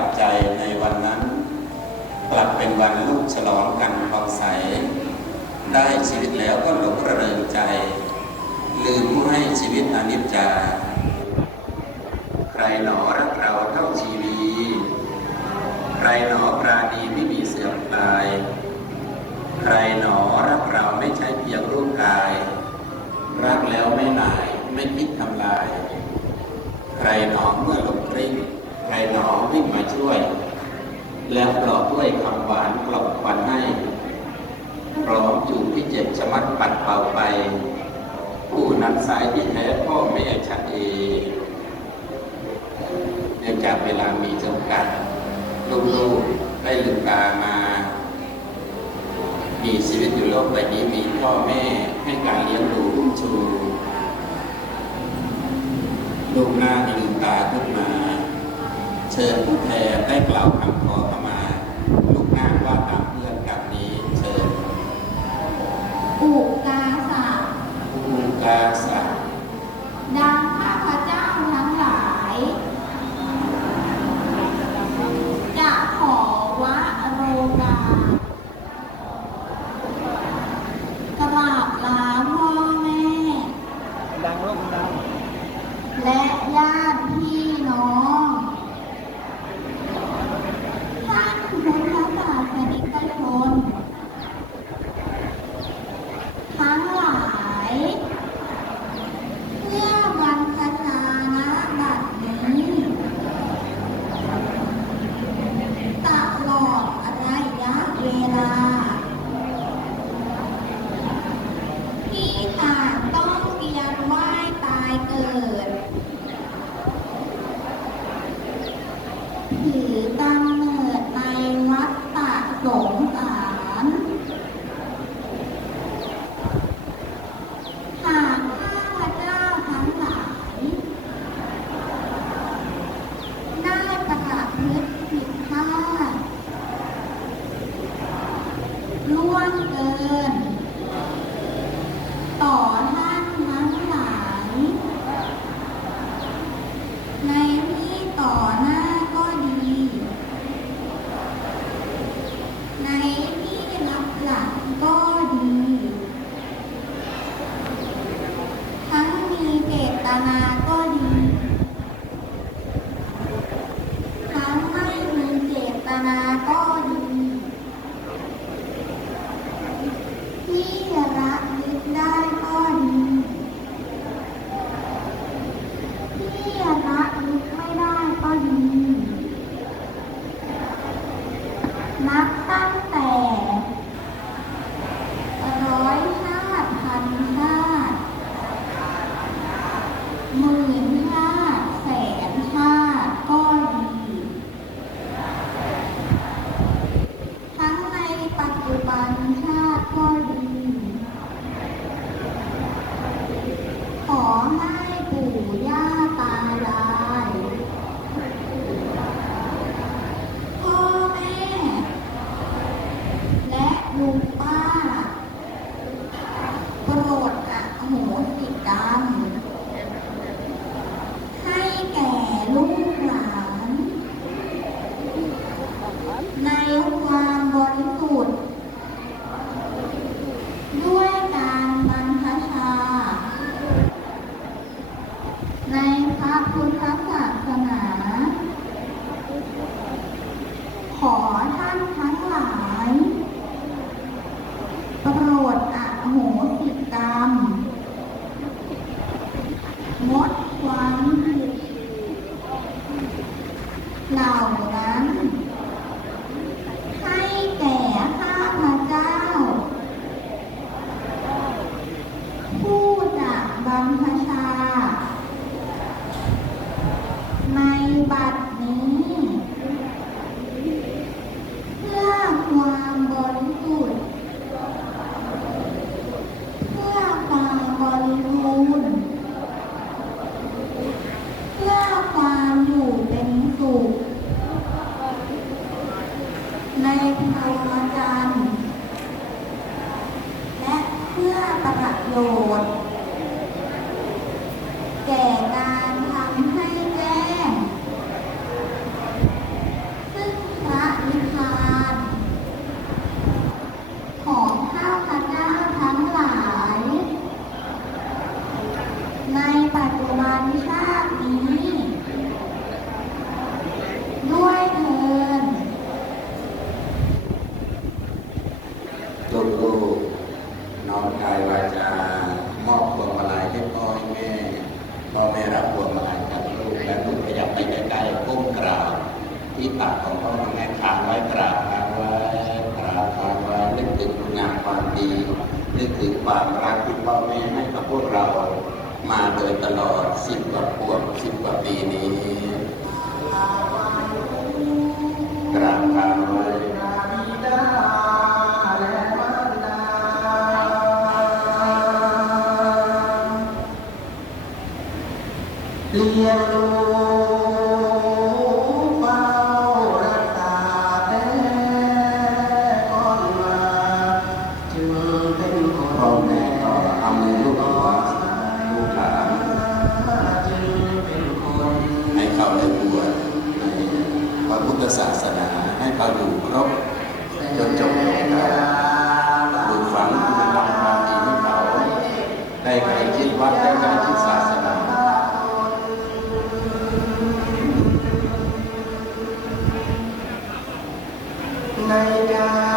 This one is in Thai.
ลับใจในวันนั้น กลับเป็นวันลูกฉลองกันฟองใส ได้ชีวิตแล้วก็หลงระเริงใจ ลืมผู้ให้ชีวิตอนิจจา ใครหนอรักเราเท่าชีวี ใครหนอปราณีไม่มีเสื่อมคลาย ใครหนอรักเราไม่ใช่เพียงรูปกาย รักแล้วไม่หน่ายไม่คิดทำลาย ใครหนอเมื่อลงกลิ้ง หนอวิ่งมาช่วย แล้วปลอบด้วยคำหวานกลอบควันให้พร้อมจูบที่เจ็บชะมัดปัดเป่าไป ผู้นั้นสายที่แท้พ่อแม่ฉันเองเนื่องจากเวลามีจำกัดลูกๆได้ลืมตามา มีชีวิตอยู่โลกใบนี้มีพ่อแม่ให้การเลี้ยงดูอุ้มชูลูกหน้าลืมตาขึ้นมา ชิญผู้แทนได้กล่าวคำขอเข้ามาลูกหน้าว่าตามเพื่อนกับนี้เชิญอุกาสะอุกาสะดังข้าพเจ้าทั้งหลาย จะขอวะโรกากราบลาพ่อแม่ ดังลูกดัง และญาติพี่น้อง ท่านพุทธศาสนิกชน ทั้งหลาย เพื่อบรรพชานะบัดนี้ ตลอดระยะเวลา ที่ต่างต้องเวียนว่ายตายเกิด ถือกำเนิดในวัฏฏะสงสารหากข้าพเจ้าทั้งหลายได้ประกาศพฤติผิดพลาดล่วงเกิน ต่อท่านทั้งหลาย ในที่ต่อหน้าก็ดี ในที่รับหลังก็ดี ทั้งมีเจตนาก็ดี ทั้งไม่มีเจตนาก็ดี ที่จะละยึดได้ก็ดี ที่จะละยึดไม่ได้ก็ดี นับตั้งแต่ร้อยชาติพันชาติ หมื่นชาติแสนชาติก็ดี ทั้งในปัจจุบันชาติก็ดี ขอให้ปู่ย่าตายายพ่อแม่ และลุงป้า โปรดอโหสิกรรม ให้แก่ลูกหลาน ในความบริสุทธิ์ ด้วยการบรรพชา ใน พระพุทธศาสนา ขอท่านทั้งหลายโปรดอโหสิกรรมงดความผิดเหล่านั้น ให้แก่ข้าพเจ้า ผู้จะบรรพชา ในบัดนี้ เพื่อความบริสุทธิ์ เพื่อความบริบูรณ์ เพื่อความอยู่เป็นสุข ในพรหมจรรย์และเพื่อ ปร น้อมกายวาจามอบพวงมาลัยให้พ่อให้แม่พ่อแม่รับพวงมาลัยจากลูกและลูกขยับไปใกล้ๆก้มกราบที่ตักของพ่อแม่ทางไว้กราบทางไว้กราบทางไว้นึกถึงงานความดีนึกถึงความรักที่พ่อแม่ให้กับพวกเรามาโดยตลอดสิบกว่าปวงสิบกว่าปีนี้กราบทางไว้ เราอยู่ครบจนจบลงได้ปลูฝังคุณธรรมความดีให้เขาได้ใครคิดวัดได้ใครคิดศาสนาในการ